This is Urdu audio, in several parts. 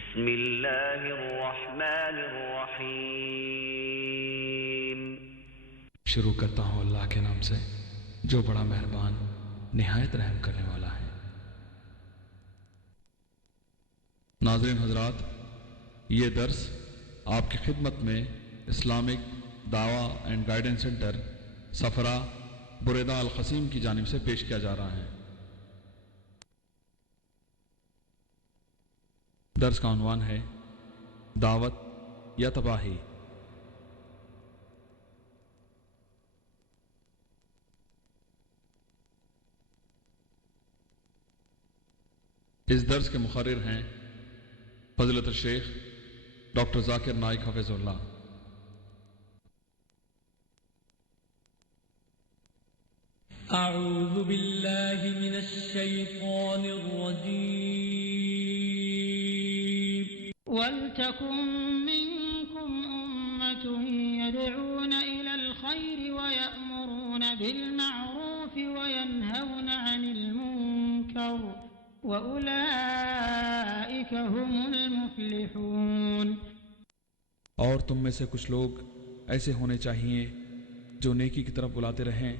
بسم اللہ الرحمن الرحیم۔ شروع کرتا ہوں اللہ کے نام سے جو بڑا مہربان نہایت رحم کرنے والا ہے۔ ناظرین حضرات، یہ درس آپ کی خدمت میں اسلامک دعویٰ اینڈ گائیڈنس سینٹر سفرہ بریدہ القصیم کی جانب سے پیش کیا جا رہا ہے۔ درس کا عنوان ہے دعوت یا تباہی۔ اس درس کے مقرر ہیں فضیلت الشیخ ڈاکٹر ذاکر نائک حفظ اللہ۔ اعوذ باللہ من الشیطان الرجیم۔ وَلْتَكُن مِّنكُمْ أُمَّةٌ يَدْعُونَ إِلَى الْخَيْرِ وَيَأْمُرُونَ بِالْمَعْرُوفِ وَيَنْهَوْنَ عَنِ الْمُنكَرِ وَأُولَئِكَ هُمُ الْمُفْلِحُونَ۔ اور تم میں سے کچھ لوگ ایسے ہونے چاہیے جو نیکی کی طرف بلاتے رہیں،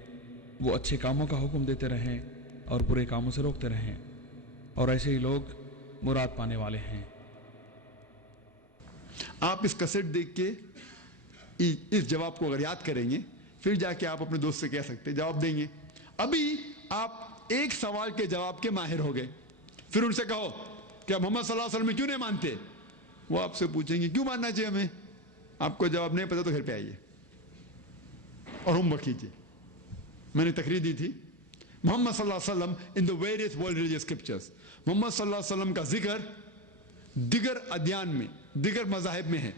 وہ اچھے کاموں کا حکم دیتے رہیں اور برے کاموں سے روکتے رہیں، اور ایسے ہی لوگ مراد پانے والے ہیں۔ آپ اس کیسٹ دیکھ کے اس جواب کو اگر یاد کریں گے، پھر جا کے آپ اپنے دوست سے کہہ سکتے جواب دیں گے۔ ابھی آپ ایک سوال کے جواب کے ماہر ہو گئے، پھر ان سے کہو کہ آپ محمد صلی اللہ علیہ وسلم میں کیوں نہیں مانتے؟ وہ آپ سے پوچھیں گے کیوں ماننا چاہیے ہمیں؟ آپ کو جواب نہیں پتا تو گھر پہ آئیے اور ہوم ورک کیجیے۔ میں نے تقریر دی تھی محمد صلی اللہ علیہ وسلم ان the various world religious scriptures۔ محمد صلی اللہ علیہ وسلم کا ذکر دیگر ادیان میں، دیگر مذاہب میں ہے،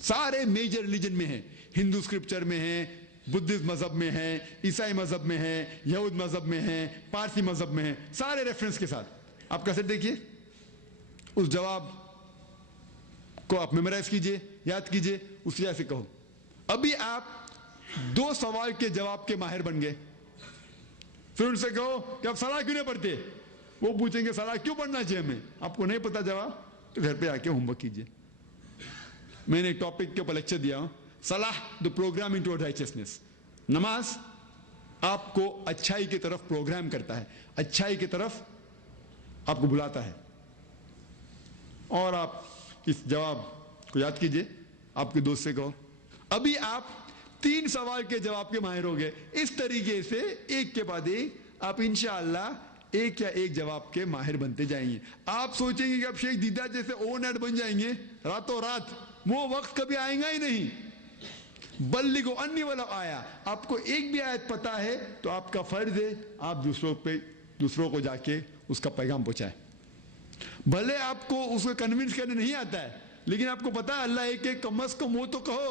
سارے میجر ریلیجن میں ہے، ہندو اسکرپچر میں ہے، بدھسٹ مذہب میں ہے، عیسائی مذہب میں ہے، یہود مذہب میں ہے، پارسی مذہب میں ہے، سارے ریفرنس کے ساتھ۔ آپ کیسے دیکھیے، اس جواب کو آپ میمورائز کیجئے، یاد کیجئے، اس طرح سے کہو۔ ابھی آپ دو سوال کے جواب کے ماہر بن گئے، پھر ان سے کہو کہ آپ صلاح کیوں نہیں پڑھتے؟ وہ پوچھیں گے صلاح کیوں پڑھنا چاہیے ہمیں؟ آپ کو نہیں پتا جواب تو گھر پہ آ کے ہوم ورک کیجئے۔ میں نے ایک ٹاپک کے اوپر لیکچر دیا ہوں، صلاح the program into righteousness۔ نماز آپ کو اچھائی کی طرف پروگرام کرتا ہے، اچھائی کی طرف آپ کو بلاتا ہے۔ اور آپ اس جواب کو یاد کیجئے، آپ کے دوست سے کہو۔ ابھی آپ 3 سوال کے جواب کے ماہر ہو گئے۔ اس طریقے سے ایک کے بعد ایک آپ انشاءاللہ ایک یا ایک جواب کے ماہر بنتے جائیں گے۔ آپ سوچیں گے کہ آپ شیخ دیدہ جیسے اوور نائٹ بن جائیں گے راتوں رات، وہ وقت کبھی آئے گا ہی نہیں۔ بلغوا انی ولو آیا، آپ کو ایک بھی آیت پتا ہے تو آپ کا فرض ہے آپ دوسروں کو جا کے اس کا پیغام پہنچائیں۔ بھلے آپ کو اس کو کنونس کرنے نہیں آتا ہے، لیکن آپ کو پتا ہے اللہ ایک ہے، کم از کم وہ تو کہو۔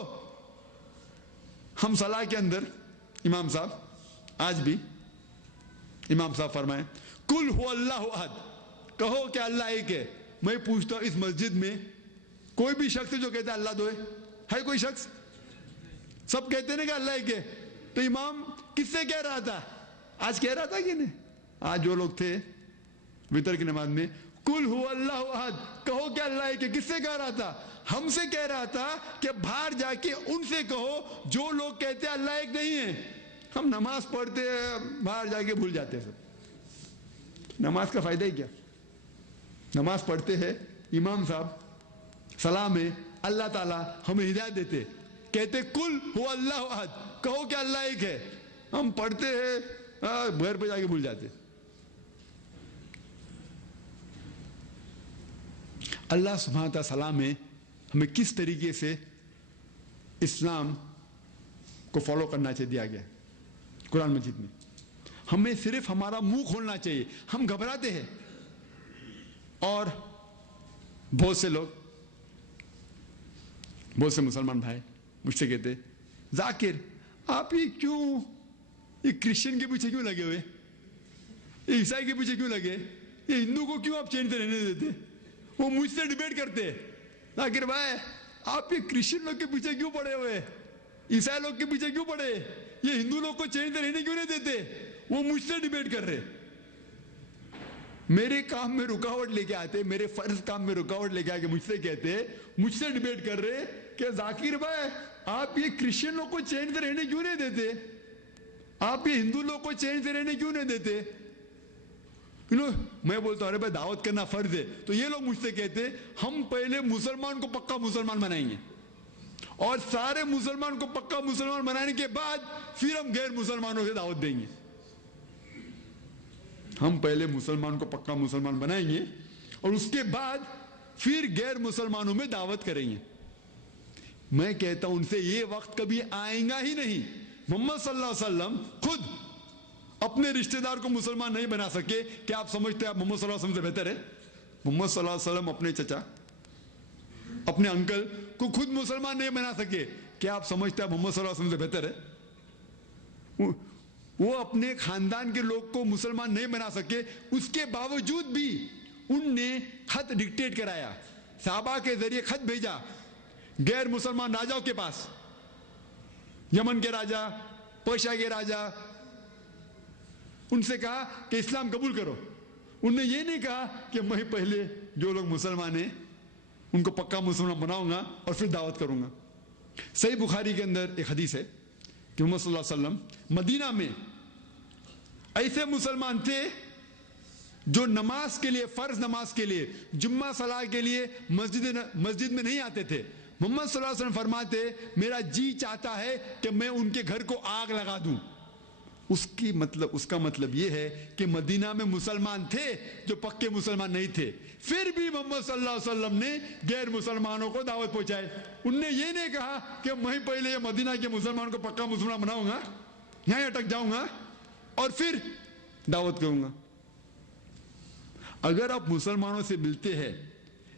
ہم صلاح کے اندر امام صاحب آج بھی امام صاحب فرمائیں کل ہو اللہ احد، کہو کہ اللہ ایک ہے۔ میں پوچھتا ہوں اس مسجد میں کوئی بھی شخص ہے جو کہتا ہے اللہ دو ہے کوئی شخص؟ سب کہتے ہیں نا کہ اللہ ایک ہے۔ تو امام کس سے کہہ رہا تھا؟ آج کہہ رہا تھا کہ نہیں؟ آج جو لوگ تھے وتر کی نماز میں کل ہو اللہ احد، کہو کہ اللہ ایک ہے، کس سے کہہ رہا تھا؟ ہم سے کہہ رہا تھا کہ باہر جا کے ان سے کہو جو لوگ کہتے ہیں اللہ ایک نہیں ہے۔ ہم نماز پڑھتے ہیں، باہر جا کے بھول جاتے ہیں سب۔ نماز کا فائدہ ہی کیا؟ نماز پڑھتے ہیں، امام صاحب صلاح میں اللہ تعالیٰ ہمیں ہدایت دیتے، کہتے کل ہو اللہ احد، کہو کہ اللہ ایک ہے۔ ہم پڑھتے ہیں، گھر پہ جا کے بھول جاتے۔ اللہ سبحانہ تعالیٰ صلاح میں ہمیں کس طریقے سے اسلام کو فالو کرنا چاہیے دیا گیا قرآن مجید میں۔ ہمیں صرف ہمارا منہ کھولنا چاہیے، ہم گھبراتے ہیں۔ اور بہت سے لوگ، بہت سے مسلمان بھائی مجھ سے کہتے ذاکر آپ یہ کرسچن کے پیچھے کیوں لگے ہوئے، یہ عیسائی کے پیچھے کیوں لگے، یہ ہندو کو کیوں آپ چین سے رہنے دیتے؟ وہ مجھ سے ڈیبیٹ کرتے ذاکر بھائی آپ یہ کرسچن لوگ کے پیچھے کیوں پڑے ہوئے، عیسائی لوگ کے پیچھے کیوں پڑے، یہ ہندو لوگ کو چین سے رہنے کیوں نہیں دیتے؟ وہ مجھ سے ڈیبیٹ کر رہے۔ میرے کام میں رکاوٹ لے کے آتے, میرے فرض کام میں رکاوٹ لے کے آ کے مجھ سے کہتے, مجھ سے ڈیبیٹ کر رہے کہ ذاکر بھائی آپ یہ کرسچن لوگ کو چین سے رہنے کیوں نہیں دیتے, آپ یہ ہندو لوگ کو چین سے رہنے کیوں نہیں دیتے. میں بولتا ہوں ارے بھائی دعوت کرنا فرض ہے, تو یہ لوگ مجھ سے کہتے ہم پہلے مسلمان کو پکا مسلمان بنائیں گے اور سارے مسلمان کو پکا مسلمان بنانے کے بعد پھر ہم غیر مسلمانوں سے دعوت دیں گے. ہم پہلے مسلمان کو پکا مسلمان بنائیں گے اور اس کے بعد پھر غیر مسلمانوں میں دعوت کریں گے. میں کہتا ہوں ان سے یہ وقت کبھی آئے گا ہی نہیں. محمد صلی اللہ علیہ وسلم خود اپنے رشتہ دار کو مسلمان نہیں بنا سکے. کیا آپ سمجھتے ہیں آپ محمد صلی اللہ علیہ وسلم سے بہتر ہے؟ محمد صلی اللہ علیہ وسلم اپنے چچا اپنے انکل کو خود مسلمان نہیں بنا سکے. کیا آپ سمجھتے ہیں محمد صلی اللہ علیہ وسلم سے بہتر ہے؟ وہ اپنے خاندان کے لوگ کو مسلمان نہیں بنا سکے, اس کے باوجود بھی ان نے خط ڈکٹیٹ کرایا, صحابہ کے ذریعے خط بھیجا غیر مسلمان راجاؤں کے پاس, یمن کے راجا, پرشیا کے راجا, ان سے کہا کہ اسلام قبول کرو. انہوں نے یہ نہیں کہا کہ میں پہلے جو لوگ مسلمان ہیں ان کو پکا مسلمان بناؤں گا اور پھر دعوت کروں گا. صحیح بخاری کے اندر ایک حدیث ہے کہ محمد صلی اللہ علیہ وسلم مدینہ میں ایسے مسلمان تھے جو نماز کے لیے, فرض نماز کے لیے, جمعہ صلاح کے لیے مسجد میں نہیں آتے تھے. محمد صلی اللہ علیہ وسلم فرماتے میرا جی چاہتا ہے کہ میں ان کے گھر کو آگ لگا دوں. اس کا مطلب یہ ہے کہ مدینہ میں مسلمان تھے جو پکے مسلمان نہیں تھے, پھر بھی محمد صلی اللہ علیہ وسلم نے غیر مسلمانوں کو دعوت پہنچائے. انہوں نے یہ نہیں کہا کہ میں پہلے یہ مدینہ کے مسلمان کو پکا مسلمان بناؤں گا, یہاں اٹک جاؤں گا اور پھر دعوت کروں گا. اگر آپ مسلمانوں سے ملتے ہیں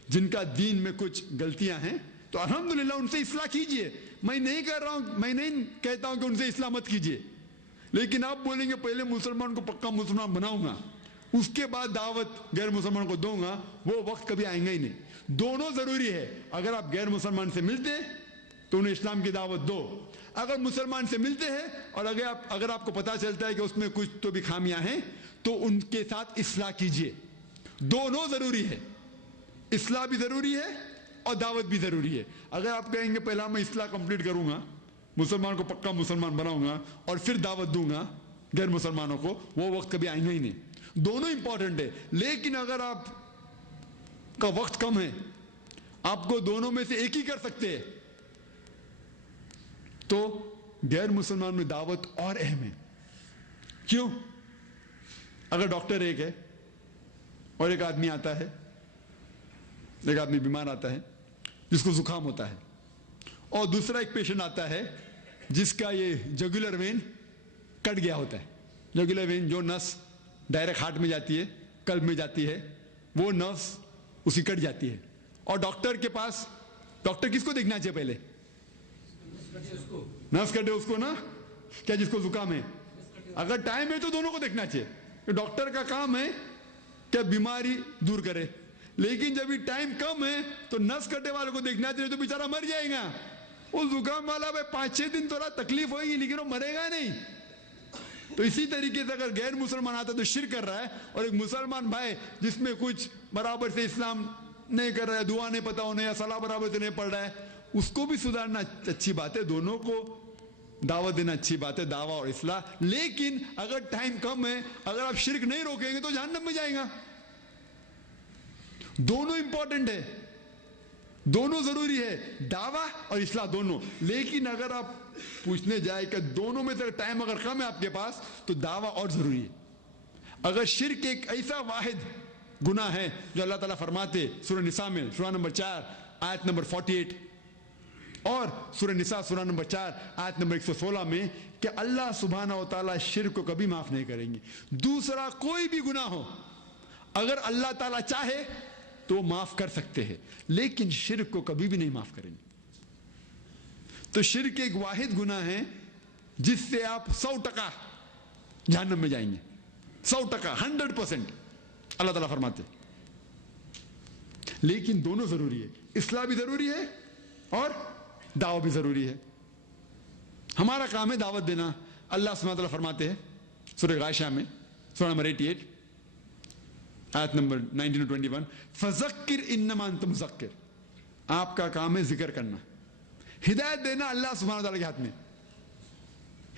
جن کا دین میں کچھ غلطیاں ہیں تو الحمدللہ ان سے اصلاح کیجئے. میں نہیں کہتا ہوں کہ ان سے اصلاح مت کیجئے, لیکن آپ بولیں گے پہلے مسلمان کو پکا مسلمان بناؤں گا اس کے بعد دعوت غیر مسلمان کو دوں گا, وہ وقت کبھی آئیں گا ہی نہیں. دونوں ضروری ہے. اگر آپ غیر مسلمان سے ملتے تو انہیں اسلام کی دعوت دو, اگر مسلمان سے ملتے ہیں اور اگر آپ کو پتا چلتا ہے کہ اس میں کچھ تو بھی خامیاں ہیں تو ان کے ساتھ اصلاح کیجئے. دونوں ضروری ہے, اصلاح بھی ضروری ہے اور دعوت بھی ضروری ہے. اگر آپ کہیں گے پہلا میں اصلاح کمپلیٹ کروں گا, مسلمان کو پکا مسلمان بناؤں گا اور پھر دعوت دوں گا غیر مسلمانوں کو, وہ وقت کبھی آئیں گا ہی نہیں. دونوں امپورٹنٹ ہے. لیکن اگر آپ کا وقت کم ہے, آپ کو دونوں میں سے ایک ہی کر سکتے ہیں, تو غیر مسلمان میں دعوت اور اہم ہے. کیوں؟ اگر ڈاکٹر ایک ہے اور ایک آدمی آتا ہے, ایک آدمی بیمار آتا ہے جس کو زکام ہوتا ہے, اور دوسرا ایک پیشنٹ آتا ہے جس کا یہ جگولر وین کٹ گیا ہوتا ہے. جگولر وین جو نس ڈائریکٹ ہارٹ میں جاتی ہے, قلب میں جاتی ہے, وہ نس اسی کٹ جاتی ہے. اور ڈاکٹر کے پاس, ڈاکٹر کس کو دیکھنا چاہیے پہلے؟ نس کٹے اس کو نا, کیا جس کو زکام ہے. اگر ٹائم ہے تو دونوں کو دیکھنا چاہیے. ڈاکٹر کا کام ہے کہ بیماری دور کرے, لیکن جب بھی ٹائم کم ہے تو نس کٹے والے کو دیکھنا چاہیے, تو بیچارہ مر جائے گا. وہ زکام والا 5-6 دن تھوڑا تکلیف ہوگی لیکن وہ مرے گا نہیں. تو اسی طریقے سے اگر غیر مسلمان آتا تو شرک کر رہا ہے, اور ایک مسلمان بھائی جس میں کچھ برابر سے اسلام نہیں کر رہا ہے, دعا نہیں پتا انہیں, یا صلاح برابر سے نہیں پڑھ رہا ہے, اس کو بھی سدھارنا اچھی بات ہے. دونوں کو دعوت دینا اچھی بات ہے, دعویٰ اور اصلاح. لیکن اگر ٹائم کم ہے, اگر آپ شرک نہیں روکیں گے تو جہنم میں جائیں گا. دونوں امپورٹنٹ ہے, دونوں ضروری ہے, دعویٰ اور اصلاح دونوں. لیکن اگر آپ پوچھنے جائے کہ دونوں میں سے ٹائم اگر کم ہے آپ کے پاس تو دعویٰ اور ضروری ہے. اگر شرک ایک ایسا واحد گناہ ہے جو اللہ تعالیٰ فرماتے سورہ نساء میں, سورہ نمبر 4 آیت نمبر 48, اور سورہ نساء سورہ نمبر 4 آیت نمبر 116 میں, کہ اللہ سبحانہ و تعالیٰ شرک کو کبھی معاف نہیں کریں گے. دوسرا کوئی بھی گناہ ہو اگر اللہ تعالیٰ چاہے تو وہ معاف کر سکتے ہیں, لیکن شرک کو کبھی بھی نہیں معاف کریں گے. تو شرک ایک واحد گناہ ہے جس سے آپ 100% جہنم میں جائیں گے. 100%, 100% اللہ تعالیٰ فرماتے. لیکن دونوں ضروری ہے, اصلاح بھی ضروری ہے اور دعوت بھی ضروری ہے. ہمارا کام ہے دعوت دینا. اللہ سبحانہ وتعالیٰ فرماتے ہیں سورہ غاشیہ میں, سورہ نمبر 88, آیت نمبر 19-21 فذکر انما انت مذکر. آپ کا کام ہے ذکر کرنا. ہدایت دینا اللہ سبحانہ وتعالی کے ہاتھ میں.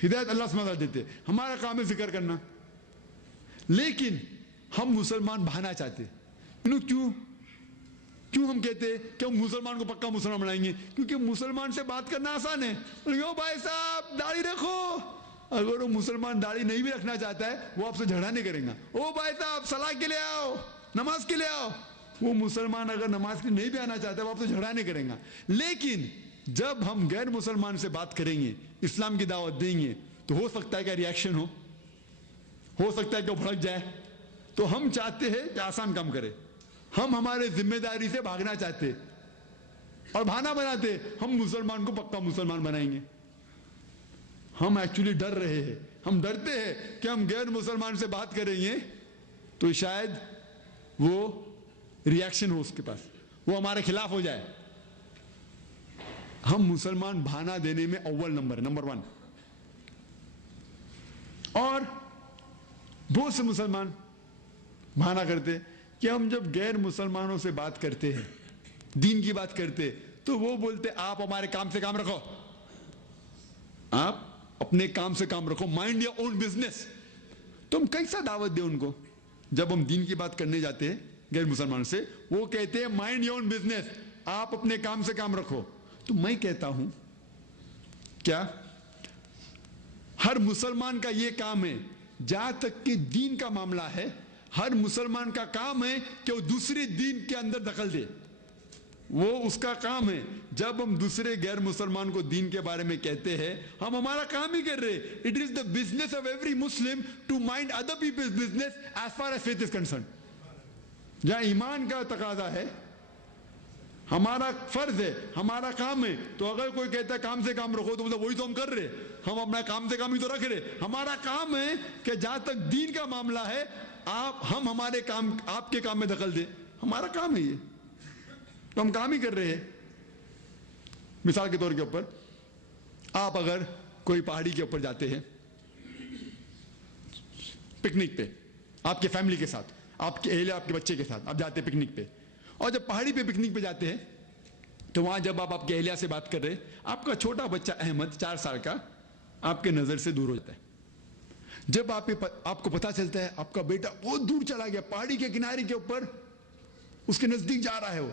ہدایت اللہ سبحانہ وتعالی دیتے, ہمارا کام ہے ذکر کرنا. لیکن ہم مسلمان بہانا چاہتے. کیوں ہم کہتے کہ ہم مسلمان کو پکا مسلمان بنائیں گے؟ کیونکہ مسلمان سے بات کرنا آسان ہے. بھائی صاحب داڑھی رکھو. اگر وہ مسلمان داڑھی نہیں بھی رکھنا چاہتا ہے وہ آپ سے جھگڑا نہیں کرے گا. او بھائی صاحب صلاح کے لیے آؤ, نماز کے لیے آؤ. وہ مسلمان اگر نماز کے لیے نہیں بھی آنا چاہتا ہے وہ آپ سے جھگڑا نہیں کرے گا. لیکن جب ہم غیر مسلمان سے بات کریں گے, اسلام کی دعوت دیں گے, تو ہو سکتا ہے کہ ریاکشن ہو سکتا ہے کہ وہ بھڑک جائے. تو ہم چاہتے ہیں کہ آسان کام کرے. ہم ہمارے ذمہ داری سے بھاگنا چاہتے اور بہانا بناتے ہم مسلمان کو پکا مسلمان بنائیں گے. ہم ایکچولی ڈر رہے ہیں. ہم ڈرتے ہیں کہ ہم غیر مسلمان سے بات کریں گے تو شاید وہ ریاکشن ہو اس کے پاس, وہ ہمارے خلاف ہو جائے. ہم مسلمان بہانا دینے میں اول نمبر 1. اور بہت سے مسلمان بہانا کرتے کہ ہم جب غیر مسلمانوں سے بات کرتے ہیں, دین کی بات کرتے, تو وہ بولتے آپ ہمارے کام سے کام رکھو, آپ اپنے کام سے کام رکھو, مائنڈ یور اون بزنس. تم کیسا دعوت دے ان کو؟ جب ہم دین کی بات کرنے جاتے ہیں غیر مسلمان سے, وہ کہتے ہیں مائنڈ یور اون بزنس, آپ اپنے کام سے کام رکھو. تو میں کہتا ہوں کیا ہر مسلمان کا یہ کام ہے, جہاں تک کہ دین کا معاملہ ہے, ہر مسلمان کا کام ہے کہ وہ دوسرے دین کے اندر دخل دے. وہ اس کا کام ہے. جب ہم دوسرے غیر مسلمان کو دین کے بارے میں کہتے ہیں, ہم ہمارا کام ہی کر رہے. It is the business of every Muslim to mind other peoples business as far as faith is concerned. جہاں ایمان کا تقاضا ہے, ہمارا فرض ہے, ہمارا کام ہے. تو اگر کوئی کہتا ہے کام سے کام رکھو, تو وہی تو ہم کر رہے, ہم اپنا کام سے کام ہی تو رکھ رہے. ہمارا کام ہے کہ جہاں تک دین کا معاملہ ہے ہم ہمارے کام, آپ کے کام میں دخل دیں. ہمارا کام ہے یہ, تو ہم کام ہی کر رہے ہیں. مثال کے طور کے اوپر, آپ اگر کوئی پہاڑی کے اوپر جاتے ہیں پکنک پہ, آپ کے فیملی کے ساتھ, آپ کے اہلیہ, آپ کے بچے کے ساتھ آپ جاتے ہیں پکنک پہ, اور جب پہاڑی پہ پکنک پہ جاتے ہیں تو وہاں جب آپ کے اہلیہ سے بات کر رہے, آپ کا چھوٹا بچہ احمد 4 سال کا آپ کے نظر سے دور ہو جاتا ہے. جب آپ کو پتا چلتا ہے آپ کا بیٹا بہت دور چلا گیا, پہاڑی کے کنارے کے اوپر اس کے نزدیک جا رہا ہے, وہ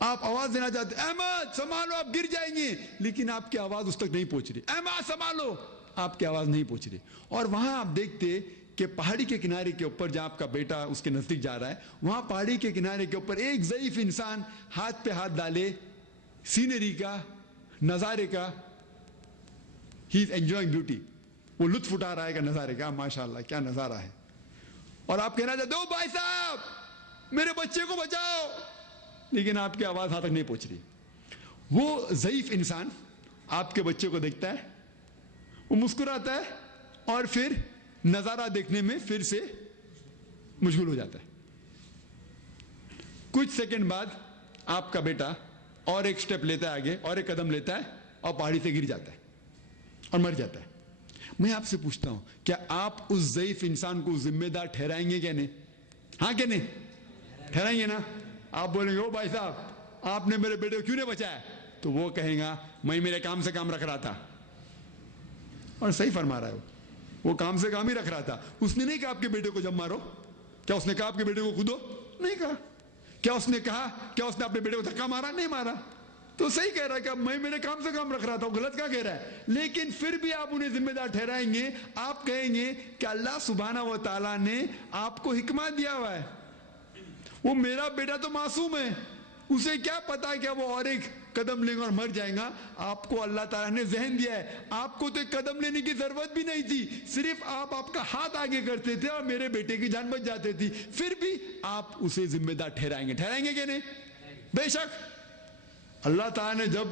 آپ آواز دینا چاہتے ہیں احمد سنبھالو آپ گر جائیں گے, لیکن آپ کی آواز اس تک نہیں پہنچ رہی. احمد سنبھالو, آپ کی آواز نہیں پہنچ رہی. اور وہاں آپ دیکھتے کہ پہاڑی کے کنارے کے اوپر جہاں آپ کا بیٹا اس کے نزدیک جا رہا ہے, وہاں پہاڑی کے کنارے کے اوپر ایک ضعیف انسان ہاتھ پہ ہاتھ ڈالے, سینری کا, نظارے کا, ہی از انجوائنگ بیوٹی, وہ لطف اٹھا رہا ہے کہ نظارے کا, ماشاءاللہ کیا نظارہ ہے. اور آپ کہنا چاہتے ہو بھائی صاحب میرے بچے کو بچاؤ, لیکن آپ کی آواز ہاتھ تک نہیں پہنچ رہی. وہ ضعیف انسان آپ کے بچے کو دیکھتا ہے, وہ مسکراتا ہے, اور پھر نظارہ دیکھنے میں پھر سے مشغول ہو جاتا ہے. کچھ سیکنڈ بعد آپ کا بیٹا اور ایک سٹیپ لیتا ہے آگے, اور ایک قدم لیتا ہے, اور پہاڑی سے گر جاتا ہے اور مر جاتا ہے. میں آپ سے پوچھتا ہوں کیا آپ اس ضعیف انسان کو ذمہ دار ٹھہرائیں گے کہ نہیں؟ ہاں کہ نہیں ٹھہرائیں گے نا؟ آپ بولیں گے او بھائی صاحب آپ نے میرے بیٹے کو کیوں نہیں بچایا؟ تو وہ کہے گا میں میرے کام سے کام رکھ رہا تھا. اور صحیح فرما رہا ہے, وہ کام سے کام ہی رکھ رہا تھا. اس نے نہیں کہا آپ کے بیٹے کو جب مارو. کیا اس نے کہا آپ کے بیٹے کو کودو؟ نہیں کہا. کیا اس نے کہا کیا اس نے اپنے بیٹے کو دھکا مارا؟ نہیں مارا. تو صحیح کہہ رہا ہے کہ میں میرے کام سے کام رکھ رہا تھا, وہ غلط کیا کہہ رہا ہے؟ لیکن پھر بھی آپ انہیں ذمہ دار ٹھہرائیں گے. آپ کہیں گے کہ اللہ سبحانہ و تعالیٰ نے آپ کو حکمت دیا ہوا ہے, وہ میرا بیٹا تو معصوم ہے, اسے کیا پتا کہ وہ اور ایک قدم لیں گا اور مر جائیں گا. آپ کو اللہ تعالیٰ نے ذہن دیا ہے, آپ کو تو ایک قدم لینے کی ضرورت بھی نہیں تھی, صرف آپ کا ہاتھ آگے کرتے تھے اور میرے بیٹے کی جان بچ جاتی تھی. پھر بھی آپ اسے ذمہ دار ٹھہرائیں گے کہ نہیں؟ بے شک اللہ تعالیٰ نے جب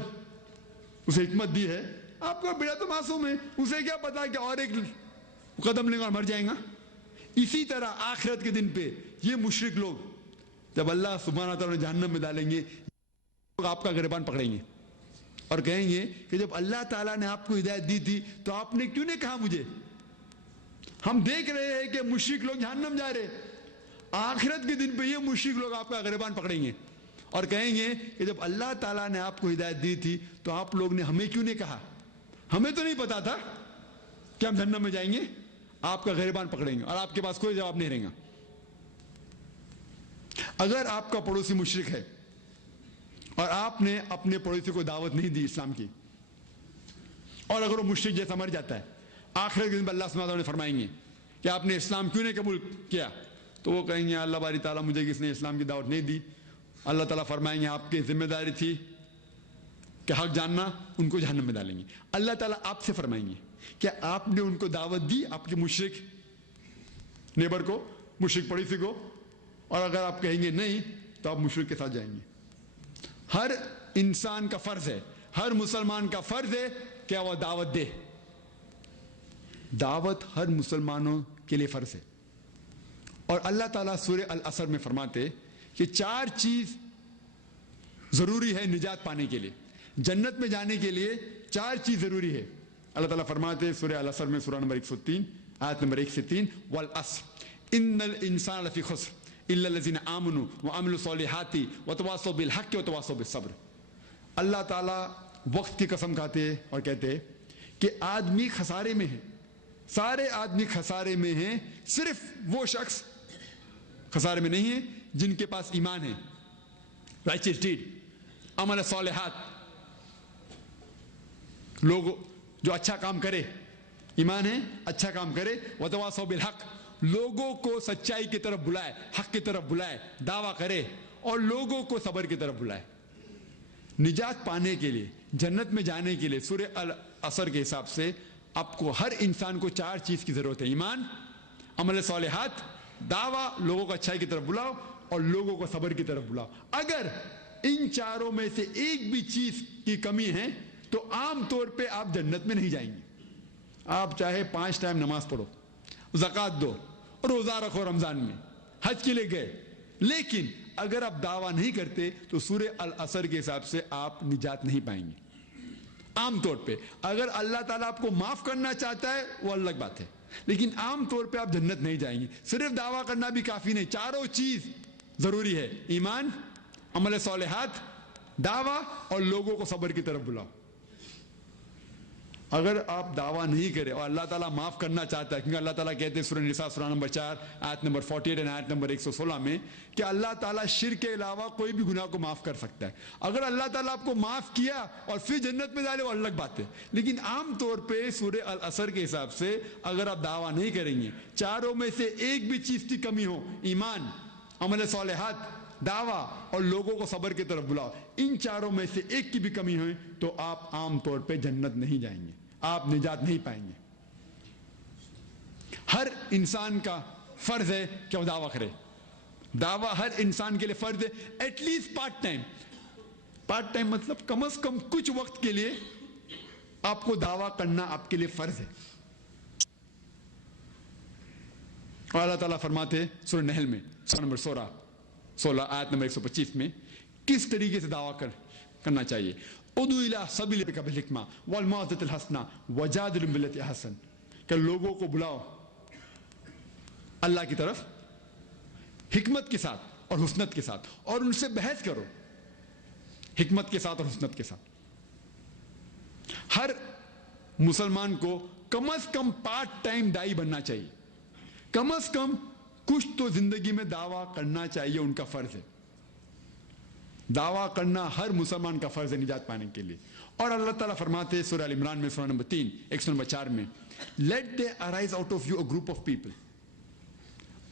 اسے حکمت دی ہے, آپ کا بیٹا تو معصوم ہے, اسے کیا پتا کہ اور ایک قدم لیں گا اور مر جائیں گا. اسی طرح آخرت کے دن پہ یہ مشرک لوگ جب اللہ سبحانہ تعالیٰ جہنم میں ڈالیں گے, آپ کا گریبان پکڑیں گے اور کہیں گے کہ جب اللہ تعالیٰ نے آپ کو ہدایت دی تھی تو آپ نے کیوں نہیں کہا مجھے؟ ہم دیکھ رہے ہیں کہ مشرک لوگ جہنم جا رہے, آخرت کے دن پہ یہ مشرک لوگ آپ کا گریبان پکڑیں گے اور کہیں گے کہ جب اللہ تعالیٰ نے آپ کو ہدایت دی تھی تو آپ لوگ نے ہمیں کیوں نہیں کہا؟ ہمیں تو نہیں پتا تھا کہ ہم جہنم میں جائیں گے. آپ کا گریبان پکڑیں گے اور آپ کے پاس کوئی جواب نہیں رہے گا. اگر آپ کا پڑوسی مشرک ہے اور آپ نے اپنے پڑوسی کو دعوت نہیں دی اسلام کی، اور اگر وہ مشرک جیسا مر جاتا ہے، آخرت کے دن اللہ سبحانہ وتعالیٰ فرمائیں گے کہ آپ نے اسلام کیوں نہیں قبول کیا؟ تو وہ کہیں گے اللہ باری تعالیٰ مجھے کس نے اسلام کی دعوت نہیں دی. اللہ تعالیٰ فرمائیں گے آپ کی ذمہ داری تھی کہ حق جاننا، ان کو جہنم میں ڈالیں گے. اللہ تعالیٰ آپ سے فرمائیں گے کیا آپ نے ان کو دعوت دی، آپ کے مشرک نیبر کو، مشرک پڑوسی کو؟ اور اگر آپ کہیں گے نہیں تو آپ مشرک کے ساتھ جائیں گے. ہر انسان کا فرض ہے، ہر مسلمان کا فرض ہے کہ وہ دعوت دے. دعوت ہر مسلمانوں کے لیے فرض ہے. اور اللہ تعالیٰ سورہ العصر میں فرماتے کہ 4 چیز ضروری ہے نجات پانے کے لیے، جنت میں جانے کے لیے 4 چیز ضروری ہے. اللہ تعالیٰ فرماتے سورہ العصر میں، سورہ نمبر 103 آیت نمبر 1 سے 3، والعصر ان الانسان لفی خسر الا الذین آمنوا وعملوا الصالحات وتواصوا بالحق وتواصوا بالصبر. اللہ تعالیٰ وقت کی قسم کھاتے اور کہتے کہ آدمی خسارے میں ہے، سارے آدمی خسارے میں ہیں، صرف وہ شخص خسارے میں نہیں ہے جن کے پاس ایمان ہے، رائچس ڈیڈ، عمل صالحات، لوگ جو اچھا کام کرے، ایمان ہے، اچھا کام کرے، وتواصوا بالحق، لوگوں کو سچائی کی طرف بلائے، حق کی طرف بلائے، دعویٰ کرے اور لوگوں کو صبر کی طرف بلائے. نجات پانے کے لیے، جنت میں جانے کے لیے سورہ العصر کے حساب سے آپ کو، ہر انسان کو 4 چیز کی ضرورت ہے: ایمان، عمل صالحات، دعویٰ، لوگوں کو اچھائی کی طرف بلاؤ اور لوگوں کو صبر کی طرف بلاؤ. اگر ان 4 میں سے ایک بھی چیز کی کمی ہے تو عام طور پہ آپ جنت میں نہیں جائیں گے. آپ چاہے 5 ٹائم نماز پڑھو، زکوٰۃ دو، روزہ رکھو، رمضان میں حج کے لیے گئے، لیکن اگر آپ دعویٰ نہیں کرتے تو سورہ العصر کے حساب سے آپ نجات نہیں پائیں گے. عام طور پہ اگر اللہ تعالیٰ آپ کو معاف کرنا چاہتا ہے وہ الگ بات ہے، لیکن عام طور پہ آپ جنت نہیں جائیں گے. صرف دعویٰ کرنا بھی کافی نہیں، 4 چیز ضروری ہے: ایمان، عمل صالحات، دعویٰ اور لوگوں کو صبر کی طرف بلاؤ. اگر آپ دعویٰ نہیں کریں اور اللہ تعالیٰ معاف کرنا چاہتا ہے، کیونکہ اللہ تعالیٰ کہتے ہیں سورہ نساء سورہ نمبر 4 آیت نمبر 48 اور آیت نمبر 116 میں کہ اللہ تعالیٰ شرک کے علاوہ کوئی بھی گناہ کو معاف کر سکتا ہے. اگر اللہ تعالیٰ آپ کو معاف کیا اور پھر جنت میں ڈالے وہ الگ بات ہے، لیکن عام طور پہ سورہ العصر کے حساب سے اگر آپ دعویٰ نہیں کریں گے، 4 میں سے ایک بھی چیز کی کمی ہو، ایمان، عمل صالحات، دعویٰ اور لوگوں کو صبر کی طرف بلاؤ، ان 4 میں سے ایک کی بھی کمی ہوئے تو آپ عام طور پہ جنت نہیں جائیں گے، آپ نجات نہیں پائیں گے. ہر انسان کا فرض ہے کہ وہ دعویٰ کرے. دعویٰ ہر انسان کے لیے فرض ہے، at least part time. Part time مطلب کم از کم کچھ وقت کے لیے آپ کو دعویٰ کرنا آپ کے لیے فرض ہے. اور اللہ تعالیٰ فرماتے ہیں سورہ نحل میں سورہ نمبر 16 آیت نمبر 125 میں کس طریقے سے دعویٰ کرنا چاہیے: ادعو الی سبیل ربک بالحکمہ والموعظۃ الحسنہ وجادلہم باللتی ہی احسن، کہ لوگوں کو بلاؤ اللہ کی طرف حکمت کے ساتھ اور حسنت کے ساتھ، اور ان سے بحث کرو حکمت کے ساتھ اور حسنت کے ساتھ. ہر مسلمان کو کم از کم پارٹ ٹائم دائی بننا چاہیے، کم از کم کچھ تو زندگی میں دعویٰ کرنا چاہیے، ان کا فرض ہے. دعویٰ کرنا ہر مسلمان کا فرض ہے نجات پانے کے لیے. اور اللہ تعالیٰ فرماتے ہیں سورہ ال عمران میں سورہ نمبر 3 ایکس نمبر 4 میں let there arise out of you a group of people,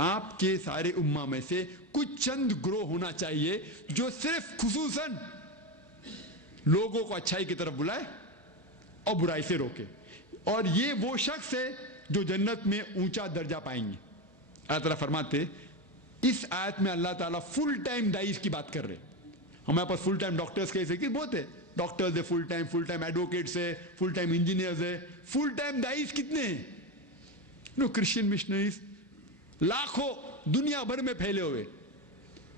آپ کے سارے امہ میں سے کچھ چند گروہ ہونا چاہیے جو صرف خصوصاً لوگوں کو اچھائی کی طرف بلائے اور برائی سے روکے، اور یہ وہ شخص ہے جو جنت میں اونچا درجہ پائیں گے. اللہ تعالیٰ فرماتے اس آیت میں اللہ تعالیٰ فل ٹائم داعیز کی بات کر رہے. ہمارے پاس فل ٹائم ڈاکٹرز کیسے کہ بہت ہے، ڈاکٹرز ہے فل ٹائم ایڈوکیٹس ہے، فل ٹائم انجینئرز ہے، فل ٹائم داعیز کتنے ہیں؟ کرسچین مشنریز لاکھوں دنیا بھر میں پھیلے ہوئے.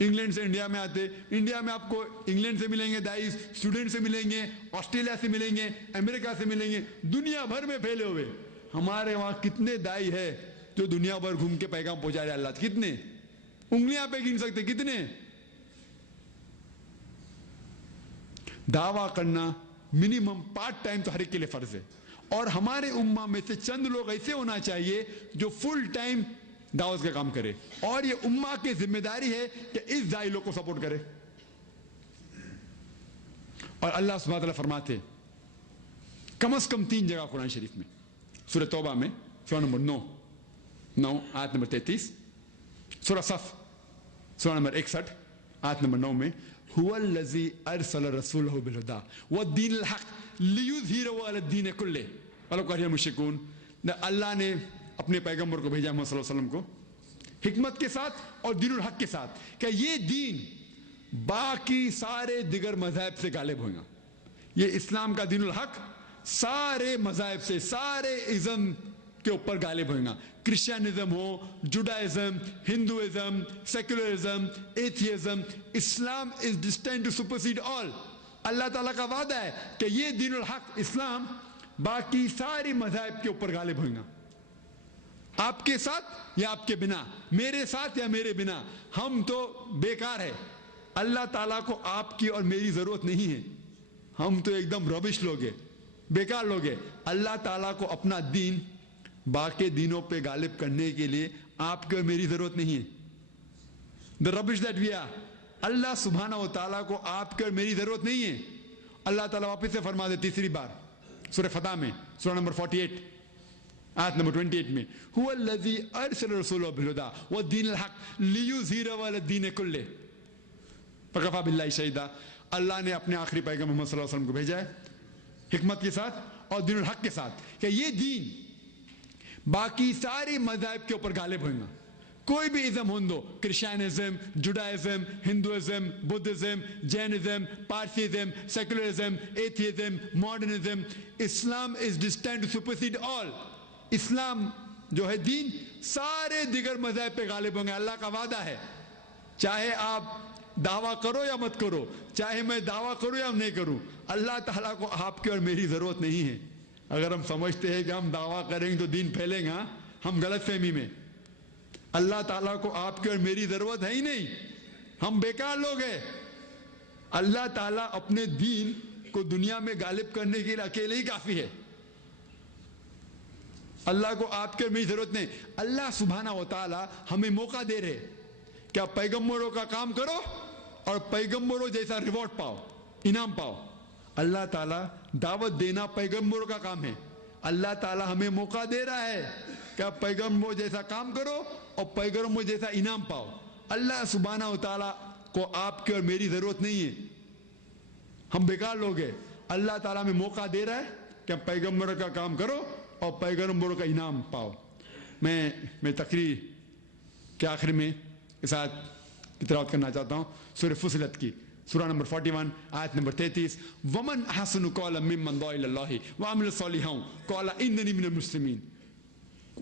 انگلینڈ سے انڈیا میں آتے، انڈیا میں آپ کو انگلینڈ سے ملیں گے داعیز، سویڈن سے ملیں گے، آسٹریلیا سے ملیں گے، امریکہ سے ملیں گے، دنیا بھر میں پھیلے ہوئے. ہمارے وہاں کتنے دائی ہے جو دنیا بھر گھوم کے پیغام پہنچا رہے اللہ، کتنے؟ انگلیاں پہ گن سکتے کتنے. دعویٰ کرنا منیمم پارٹ ٹائم تو ہر ایک کے لیے فرض ہے, اور ہمارے امہ میں سے چند لوگ ایسے ہونا چاہیے جو فل ٹائم دعوت کا کام کرے, اور یہ امہ کی ذمہ داری ہے کہ اس داعی لوگ کو سپورٹ کرے. اور اللہ سبحانہ وتعالی فرماتے کم از کم 3 جگہ قرآن شریف میں, سورہ توبہ میں سورہ نمبر 9 آیت نمبر 33, سورہ صف سورہ نمبر 61 آیت نمبر 9 میں هو الذی ارسل رسولہ بالہدی والدین الحق لیظہرہ علی الدین کلہ ولو کرہ المشرکون. اللہ نے اپنے پیغمبر کو بھیجا محمد صلی اللہ علیہ وسلم کو حکمت کے ساتھ اور دین الحق کے ساتھ کہ یہ دین باقی سارے دیگر مذاہب سے غالب ہوگا. یہ اسلام کا دین الحق سارے مذاہب سے, سارے ازم کے اوپر غالب ہوگا. کرسچنزم ہو, Judaism, Hinduism, secularism, atheism, Islam is destined to supersede all. Allah تعالیٰ کا وعدہ ہے کہ یہ دین الحق اسلام باقی ساری مذاہب کے اوپر غالب ہوگا. آپ کے ساتھ یا آپ کے بنا, میرے ساتھ یا میرے بنا, ہم تو بیکار ہے. اللہ تعالیٰ کو آپ کی اور میری ضرورت نہیں ہے, ہم تو ایک دم ربش لوگ ہیں, بیکار لوگ ہیں. اللہ تعالیٰ کو اپنا دین باقی دینوں پہ غالب کرنے کے لیے آپ کی اور میری ضرورت نہیں ہے. the rubbish that we are, اللہ سبحانہ و تعالیٰ کو آپ کی اور میری ضرورت نہیں ہے. اللہ تعالیٰ واپس سے فرما دے تیسری بار سورہ فتح میں سورہ نمبر 48 آیت نمبر 28 میں هو الذی ارسل رسولہ بالہدی والدین الحق لیظہرہ علی الدین کلہ فکفی باللہ شہیدا. اللہ نے اپنے آخری پیغمبر محمد صلی اللہ علیہ وسلم کو بھیجا ہے حکمت کے ساتھ اور دین الحق کے ساتھ کہ یہ دین باقی سارے مذاہب کے اوپر غالب ہوگا. کوئی بھی ازم ہو دو, Christianism, Judaism, Hinduism, Buddhism, Jainism, Parsism, secularism, atheism, modernism, Islam is destined to supersede all. Islam جو ہے دین سارے دیگر مذاہب پہ غالب ہوں گے. اللہ کا وعدہ ہے, چاہے آپ دعویٰ کرو یا مت کرو, چاہے میں دعویٰ کروں یا نہیں کروں, اللہ تعالیٰ کو آپ کی اور میری ضرورت نہیں ہے. اگر ہم سمجھتے ہیں کہ ہم دعویٰ کریں گے تو دین پھیلے گا, ہم غلط فہمی میں. اللہ تعالیٰ کو آپ کی اور میری ضرورت ہے ہی نہیں, ہم بیکار لوگ ہیں. اللہ تعالیٰ اپنے دین کو دنیا میں غالب کرنے کے لیے اکیلے ہی کافی ہے. اللہ کو آپ کی اور میری ضرورت نہیں. اللہ سبحانہ و تعالیٰ ہمیں موقع دے رہے کہ آپ پیغمبروں کا کام کرو اور پیغمبروں جیسا ریوارڈ پاؤ, انعام پاؤ. اللہ تعالیٰ دعوت دینا پیغمبروں کا کام ہے. اللہ تعالیٰ ہمیں موقع دے رہا ہے کہ آپ پیغمبروں جیسا کام کرو اور پیغمبروں جیسا انعام پاؤ. اللہ سبحانہ و تعالیٰ کو آپ کی اور میری ضرورت نہیں ہے, ہم بیکار لوگ ہیں. اللہ تعالیٰ ہمیں موقع دے رہا ہے کہ آپ پیغمبروں کا کام کرو اور پیغمبروں کا انعام پاؤ. میں تقریر کے آخر میں اس آیت کی تلاوت کرنا چاہتا ہوں سورہ فصلت کی سورہ نمبر 41 آیت نمبر 33 ومن احسن قولا ممن دعا الی اللہ وعمل صالحا قال اننی من المسلمین.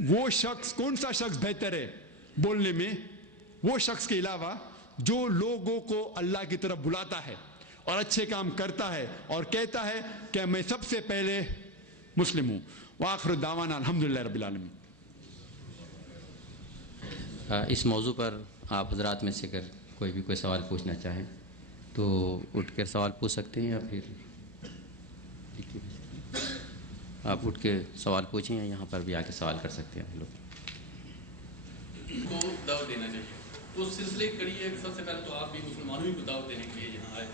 وہ شخص, کون سا شخص بہتر ہے بولنے میں, وہ شخص کے علاوہ جو لوگوں کو اللہ کی طرف بلاتا ہے اور اچھے کام کرتا ہے اور کہتا ہے کہ میں سب سے پہلے مسلم ہوں. وآخر دعوانا الحمدللہ رب العالمین. اس موضوع پر آپ حضرات میں سے اگر کوئی سوال پوچھنا چاہیں تو اٹھ کر سوال پوچھ سکتے ہیں, یا پھر آپ اٹھ کے سوال پوچھیں یا یہاں پر بھی آ کے سوال کر سکتے ہیں. لوگ کو دعوت دینا چاہیے, تو اس سلسلے کی کڑی ہے. سب سے پہلے تو آپ بھی مسلمانوں کو دعوت دینے کے لیے یہاں آئے,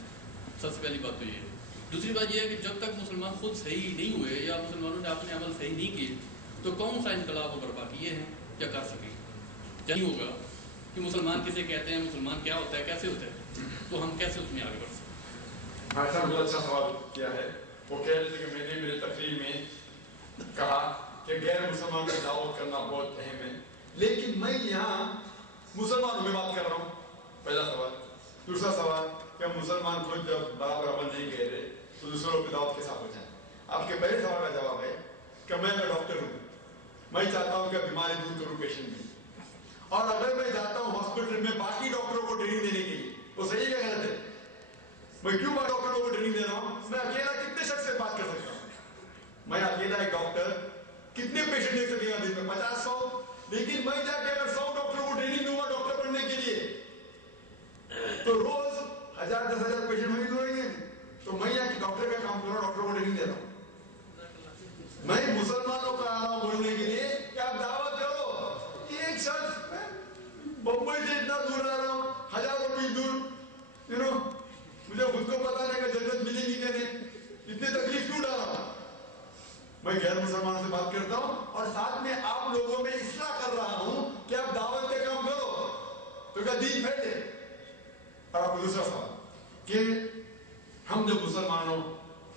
سب سے پہلی بات تو یہ ہے. دوسری بات یہ ہے کہ جب تک مسلمان خود صحیح نہیں ہوئے یا مسلمانوں نے اپنے عمل صحیح نہیں کیے تو کون سا انقلاب و برپا کیے ہیں یا کر سکیں. یہی ہوگا کہ مسلمان کسے کہتے ہیں, مسلمان کیا ہوتا ہے, کیسے ہوتا ہے, تو ہم کیسے اس میں آگے بڑھ سکتے ہیں. ایسا بہت اچھا سوال کیا ہے. وہ کہہ رہے تھے کہ میں نے میرے تقریر میں کہا کہ غیر مسلمان کو دعوت کرنا بہت اہم ہے, لیکن میں یہاں مسلمانوں میں بات کر رہا ہوں. پہلا سوال. دوسرا سوال کہ مسلمان خود جب برابر عمل نہیں کہہ رہے تو دوسروں کی دعوت کے ساتھ ہو جائیں. آپ کے پہلے سوال کا جواب ہے کہ میں ڈاکٹر ہوں, میں چاہتا ہوں کہ بیماری دور کروں پیشنٹ میں, اور اگر میں جاتا ہوں ہاسپٹل میں باقی ڈاکٹروں کو ٹریننگ دینے کے لیے, وہ صحیح ہے غلط ہے؟ میں کیوں ڈاکٹروں کو ٹریننگ دے رہا ہوں؟ میں اکیلا کتنے شخص سے بات کر سکتا ہوں؟ میں اکیلا ایک ڈاکٹر کتنے پیشنٹ دیکھ سکے گا دن میں 50-100, لیکن میں جا کے اگر 100 ڈاکٹروں کو ٹریننگ دوں گا ڈاکٹر بننے کے لیے تو روز 1000-10,000 پیشنٹ وہیں دوڑیں گے. تو میں یہاں کی ڈاکٹر کا کام کر رہا ہوں, ڈاکٹر کو ٹریننگ دے رہا ہوں. میں مسلمانوں کو آ رہا ہوں بولنے کے لیے کہ آپ دعوت کرو. ایک شخص بمبئی سے اتنا دور آ رہا ہوں, ہزاروں میل دور, مجھے خود کو پتا نہیں کہ جنت ملے گی کہ نہیں, اتنی تکلیف کیوں ڈالا ہوں. میں غیر مسلمانوں سے بات کرتا ہوں اور ساتھ میں آپ لوگوں میں اصلاح کر رہا ہوں کہ آپ دعوت کے کام کرو تو کیا دین پھیلے. اور آپ کو دوسرا سوال کہ ہم جب مسلمانوں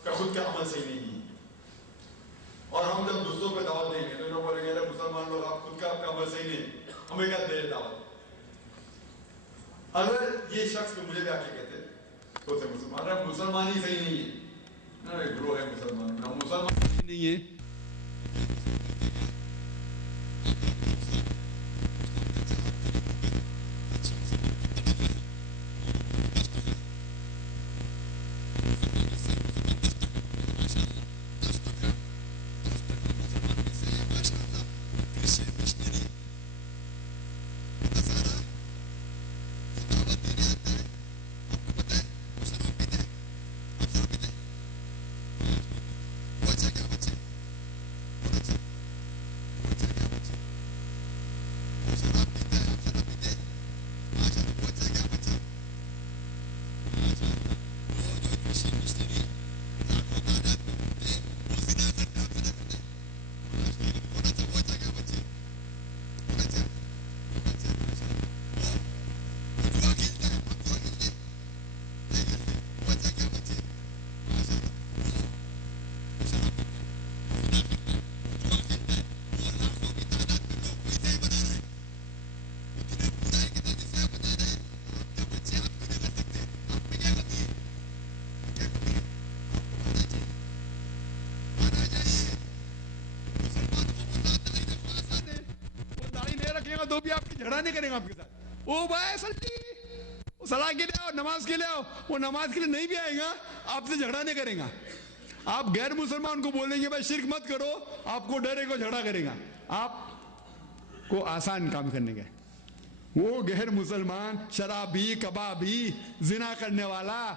کا خود کا عمل صحیح نہیں ہے اور ہم جب دوسروں کو دعوت دیں گے تو لوگ بولیں گے مسلمان لوگ آپ خود کا آپ کا عمل صحیح نہیں, ہمیں کیا دے دعوت. اگر یہ شخص کو مجھے بھی آ کے کہتے تو سے مسلمان, مسلمان ہی صحیح نہیں ہے, ایک گروہ ہے مسلمان, مسلمان صحیح نہیں ہے. تو بھی آپ کی جھگڑا نہیں کریں گے آپ کے ساتھ. او بھائی صلاح کے لیے آؤ, نماز کے لیے آؤ, وہ نماز کے لیے نہیں بھی آئے گا, آپ سے جھگڑا نہیں کرے گا. آپ غیر مسلمان کو بولیں گے بھائی شرک مت کرو, آپ کو ڈرے کو جھگڑا کرے گا. آپ کو آسان کام کرنے کا. وہ غیر مسلمان شرابی, کبابی, زنا کرنے والا,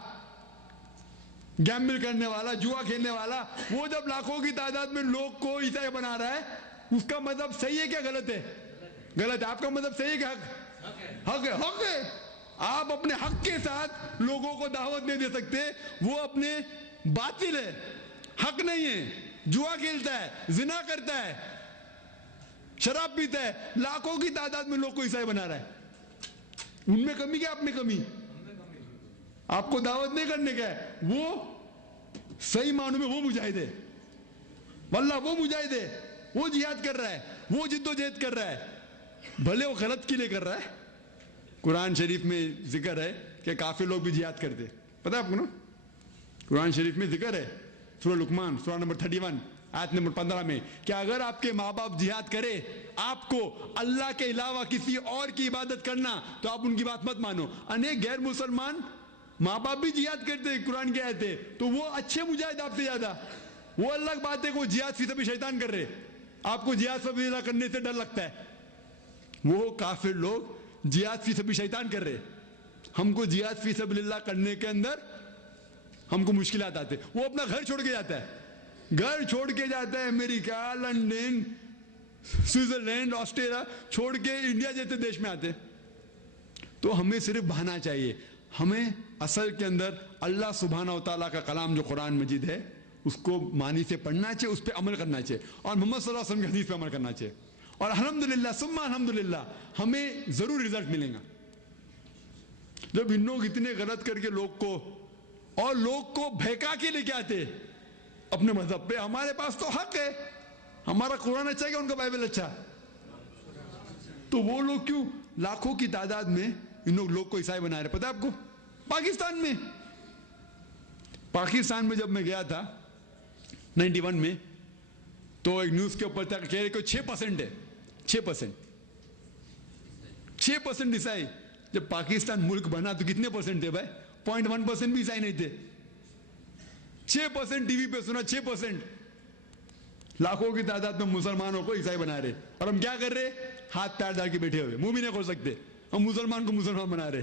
گیمبل کرنے والا, جوا کھیلنے والا, وہ جب لاکھوں کی تعداد میں لوگ کو عیسائی بنا رہا ہے, اس کا مذہب صحیح ہے کیا غلط ہے؟ غلط ہے. آپ کا مذہب صحیح ہے کہ حق ہے؟ حق ہے. آپ اپنے حق کے ساتھ لوگوں کو دعوت نہیں دے سکتے, وہ اپنے باطل ہے, حق نہیں ہے. جوا کھیلتا ہے, زنا کرتا ہے, شراب پیتا ہے, لاکھوں کی تعداد میں لوگ کو عیسائی بنا رہا ہے. ان میں کمی کیا, آپ میں کمی؟ آپ کو دعوت نہیں کرنے کا ہے. وہ صحیح معنوں میں وہ مجاہد ہے, واللہ وہ مجاہد ہے, وہ جہاد کر رہا ہے, وہ جد و جہد کر رہا ہے, بھلے وہ غلط کے لیے کر رہا ہے. قرآن شریف میں ذکر ہے کہ کافر لوگ بھی جہاد کرتے, پتہ ہے آپ کو نا؟ قرآن شریف میں ذکر ہے سورہ لقمان سورہ نمبر 31 آیت نمبر 15 میں کہ اگر آپ کے ماں باپ جہاد کرے آپ کو اللہ کے علاوہ کسی اور کی عبادت کرنا تو آپ ان کی بات مت مانو. انیک غیر مسلمان ماں باپ بھی جہاد کرتے ہیں, قرآن کی آیت ہے, تو وہ اچھے مجاہد آپ سے زیادہ. وہ الگ بات ہے کہ وہ جہاد فی سبیل شیطان کر رہے, آپ کو جہاد فی سبیل اللہ کرنے سے ڈر لگتا ہے. وہ کافر لوگ جہاد فی سبیل شیطان کر رہے, ہم کو جہاد فی سبیل اللہ کرنے کے اندر ہم کو مشکلات آتے. وہ اپنا گھر چھوڑ کے جاتا ہے, گھر چھوڑ کے جاتا ہے, امریکہ, لندن, سوئٹزرلینڈ, آسٹریلیا چھوڑ کے انڈیا جیسے دیش میں آتے. تو ہمیں صرف بہانا چاہیے. ہمیں اصل کے اندر اللہ سبحانہ و تعالیٰ کا کلام جو قرآن مجید ہے اس کو معنی سے پڑھنا چاہیے, اس پہ عمل کرنا چاہیے, اور محمد صلی اللہ علیہ وسلم کی حدیث پہ عمل کرنا چاہیے. اور الحمدللہ ثم الحمدللہ ہمیں ضرور رزلٹ ملیں گا. جب ان لوگ اتنے غلط کر کے لوگ کو اور لوگ کو بہکا کے لے کے آتے اپنے مذہب پہ, ہمارے پاس تو حق ہے, ہمارا قرآن اچھا ہے کہ ان کا بائبل اچھا, تو وہ لوگ کیوں لاکھوں کی تعداد میں ان لوگ کو عیسائی بنا رہے. پتہ ہے آپ کو پاکستان میں جب میں گیا تھا 91 میں, تو ایک نیوز کے اوپر تھا کہہ رہے کہ 6% ہے, 6% عیسائی. جب پاکستان ملک بنا تو کتنے پرسنٹ تھے بھائی؟ 0.1% بھی عیسائی نہیں تھے. 6% ٹی وی پہ سنا, 6%. لاکھوں کی تعداد میں مسلمانوں کو عیسائی بنا رہے, اور ہم کیا کر رہے؟ ہاتھ پیر ڈال کے بیٹھے ہوئے, منہ بھی نہیں کھول سکتے, ہم مسلمان کو مسلمان بنا رہے.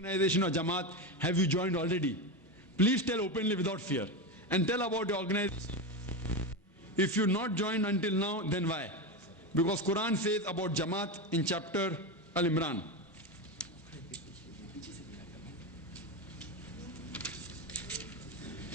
Organization or Jamaat have you joined already? Please tell openly without fear and tell about your organization. If you not joined until now, then why? Because Quran says about Jamaat in chapter Al-Imran.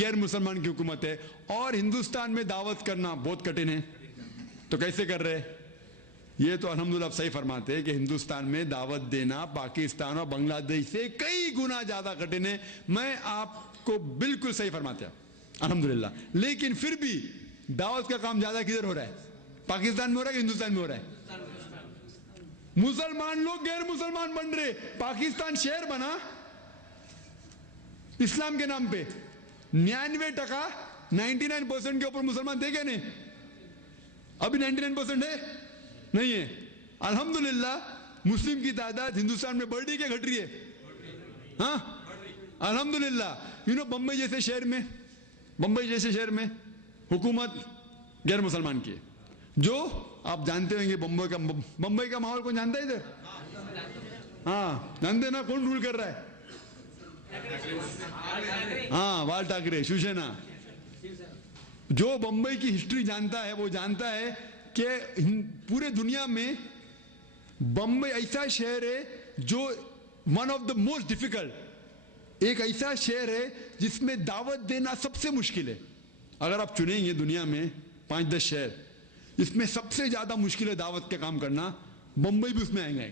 غیر مسلمان کی حکومت ہے اور ہندوستان میں دعوت کرنا بہت کٹھن ہے. تو کیسے کر رہے؟ یہ تو الحمدللہ آپ صحیح فرماتے ہیں کہ ہندوستان میں دعوت دینا پاکستان اور بنگلہ دیش سے کئی گنا زیادہ کٹھن ہے. میں آپ کو بالکل صحیح فرماتے ہیں الحمدللہ. لیکن پھر بھی دعوت کا کام زیادہ کدھر ہو رہا ہے؟ پاکستان میں ہو رہا ہے کہ ہندوستان میں ہو رہا ہے؟ مسلمان لوگ غیر مسلمان بن رہے. پاکستان شہر بنا اسلام کے نام پہ. 99% 99% کے اوپر مسلمان تھے کیا نہیں؟ ابھی 99% ہے نہیں ہے. الحمدللہ مسلم کی تعداد ہندوستان میں بڑھ رہی ہے کہ گھٹ رہی ہے؟ ہاں الحمدللہ. بمبئی جیسے شہر میں حکومت غیر مسلمان کی ہے. جو آپ جانتے ہیں کہ بمبئی کا ماحول کون جانتا ہے ادھر؟ ہاں جانتے نا کون رول کر رہا ہے؟ ہاں بال ٹھاکرے شیوسینا. جو بمبئی کی ہسٹری جانتا ہے وہ جانتا ہے کہ پورے دنیا میں بمبئی ایسا شہر ہے جو one of the most difficult, ایک ایسا شہر ہے جس میں دعوت دینا سب سے مشکل ہے. اگر آپ چنیں گے دنیا میں 5-10 شہر اس میں سب سے زیادہ مشکل ہے دعوت کا کام کرنا, بمبئی بھی اس میں آئیں گا,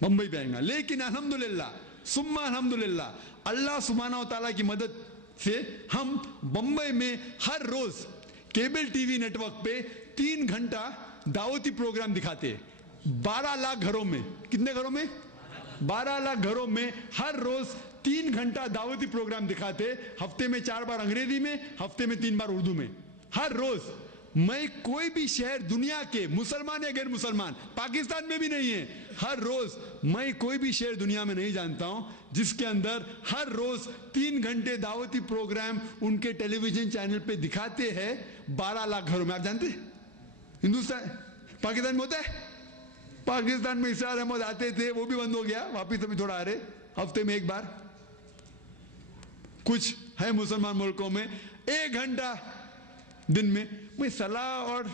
بمبئی بھی آئیں گا. لیکن الحمدللہ ثم الحمدللہ اللہ سبحانہ و تعالیٰ کی مدد سے ہم بمبئی میں ہر روز cable TV network پہ 3 گھنٹہ دعوتی پروگرام دکھاتے. 12 لاکھ گھروں میں, کتنے گھروں میں؟ 12 لاکھ گھروں میں ہر روز 3 گھنٹہ دعوتی پروگرام دکھاتے. ہفتے میں 4 بار انگریزی میں, ہفتے میں 3 بار اردو میں, ہر روز. میں کوئی بھی شہر دنیا کے مسلمان یا غیر مسلمان, پاکستان میں بھی نہیں ہے, ہر روز میں کوئی بھی شہر دنیا میں نہیں جانتا ہوں جس کے اندر ہر روز 3 گھنٹے دعوتی پروگرام ان کے ٹیلی ویژن چینل پہ دکھاتے ہیں 12 لاکھ گھروں میں. آپ جانتے ہیں ہندوستان پاکستان میں ہوتا ہے؟ پاکستان میں اسرار احمد آتے تھے, وہ بھی بند ہو گیا, واپس ابھی تھوڑا آ رہے, ہفتے میں 1 بار. کچھ ہے مسلمان ملکوں میں 1 گھنٹہ دن میں. میں صلاح اور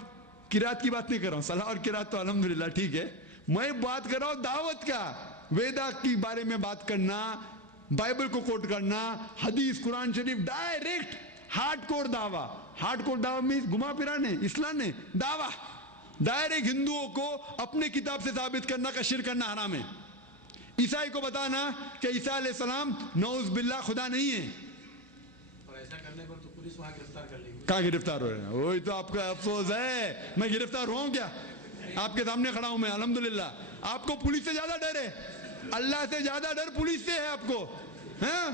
قرات کی بات نہیں کر رہا ہوں, صلاح اور قرات تو الحمدللہ ٹھیک ہے, میں بات کر رہا ہوں دعوت کا. ویدا کے بارے میں بات کرنا, بائبل کو کوٹ کرنا, حدیث قرآن شریف, ڈائریکٹ ہارڈ کور دعویٰ. ہارڈ کور دعویٰ میں گھما پھرا نہیں, اسلام نے دعویٰ ڈائریکٹ ہندوؤں کو اپنے کتاب سے ثابت کرنا کا شرک کرنا حرام ہے. عیسائی کو بتانا کہ عیسیٰ علیہ السلام نعوذ باللہ خدا نہیں ہے, اور ایسا کرنے پر تو پولیس وہاں گرفتار کر لے گی. کہاں گرفتار ہو رہے ہیں؟ وہی تو آپ کا افسوس ہے. میں گرفتار ہوا ہوں کیا؟ آپ کے سامنے کھڑا ہوں میں الحمدللہ. آپ کو پولیس سے زیادہ ڈر ہے, اللہ سے زیادہ ڈر پولیس سے ہے آپ کو, ہاں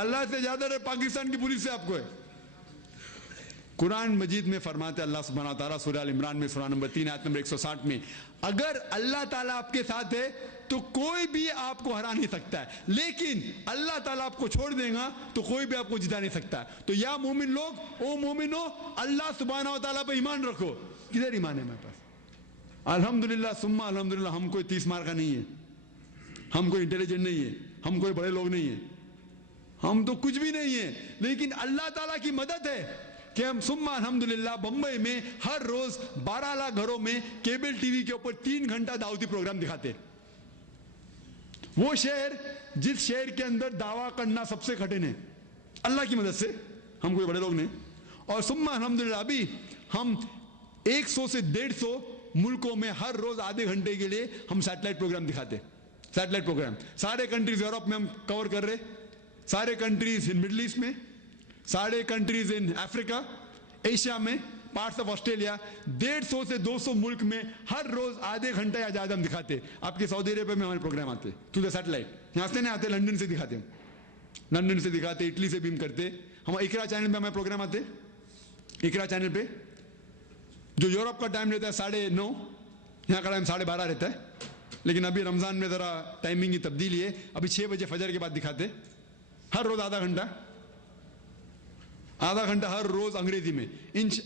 اللہ سے زیادہ ڈر پاکستان کی پولیس سے آپ کو ہے. قرآن مجید میں فرماتے اللہ سبحانہ و تعالیٰ سورہ ال عمران میں سورہ نمبر 3 آیت نمبر 160 میں, اگر اللہ تعالیٰ آپ کے ساتھ ہے تو کوئی بھی آپ کو ہرا نہیں سکتا ہے, لیکن اللہ تعالیٰ آپ کو چھوڑ دے گا تو کوئی بھی آپ کو جتا نہیں سکتا. تو یا مومن لوگ, او مومنو, اللہ سبحانہ و تعالیٰ پہ ایمان رکھو. کدھر ایمان ہے میرے پاس؟ الحمدللہ ثم الحمدللہ. ہم کوئی 30 مار کا نہیں ہے, ہم کوئی انٹیلیجنٹ نہیں ہے, ہم کوئی بڑے لوگ نہیں ہیں, ہم تو کچھ بھی نہیں ہیں, لیکن اللہ تعالیٰ کی مدد ہے کہ ہم ثم الحمدللہ بمبئی میں ہر روز 12 لاکھ گھروں میں کیبل ٹی وی کے اوپر 3 گھنٹہ دعوتی پروگرام دکھاتے. وہ شہر جس شہر کے اندر دعویٰ کرنا سب سے کٹھن ہے, اللہ کی مدد سے, ہم کوئی بڑے لوگ نہیں. اور ثم الحمدللہ ابھی ہم 100 سے 150 ملکوں میں ہر روز آدھے گھنٹے کے لیے ہم سیٹلائٹ پروگرام دکھاتے. سیٹلائٹ پروگرام سارے کنٹریز یورپ میں ہم کور کر رہے, سارے کنٹریز ان مڈل ایسٹ میں, سارے کنٹریز ان افریقہ, ایشیا میں, پارٹس آف آسٹریلیا. 150 سے 200 ملک میں ہر روز آدھے گھنٹہ یا زیادہ ہم دکھاتے. آپ کے سعودی عرب میں ہمارے پروگرام آتے تھرو دا سیٹلائٹ. یہاں سے نہیں آتے, لنڈن سے دکھاتے, ہم لنڈن سے دکھاتے, اٹلی سے بھی ہم کرتے. ہم اقرا چینل پہ ہمارے پروگرام آتے. اقرا چینل پہ جو یورپ کا ٹائم رہتا ہے 9:30, یہاں کا ٹائم 12:30 رہتا ہے. لیکن ابھی رمضان میں ذرا ٹائمنگ کی تبدیلی ہے, ابھی 6 بجے فجر کے بعد دکھاتے. ہر روز آدھا گھنٹہ ہر روز انگریزی میں.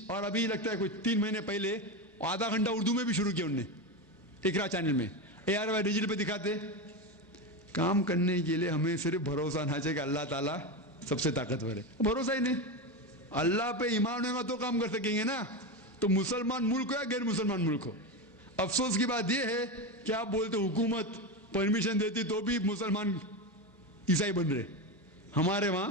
اور ابھی لگتا ہے کوئی 3 مہینے پہلے آدھا گھنٹہ اردو میں بھی شروع کیا انہوں نے اقرا چینل میں. ARY ڈیجیٹل پہ دکھاتے. کام کرنے کے لیے ہمیں صرف بھروسہ آنا چاہیے کہ اللہ تعالیٰ سب سے طاقتور ہے. بھروسہ ہی نہیں, اللہ پہ ایمان ہوگا تو کام کر سکیں گے نا. تو مسلمان ملک ہو یا غیر مسلمان ملک ہو, افسوس کی بات یہ ہے کہ آپ بولتے حکومت پرمیشن دیتی تو بھی مسلمان عیسائی بن رہے. ہمارے وہاں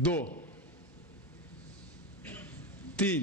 2 3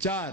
4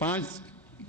5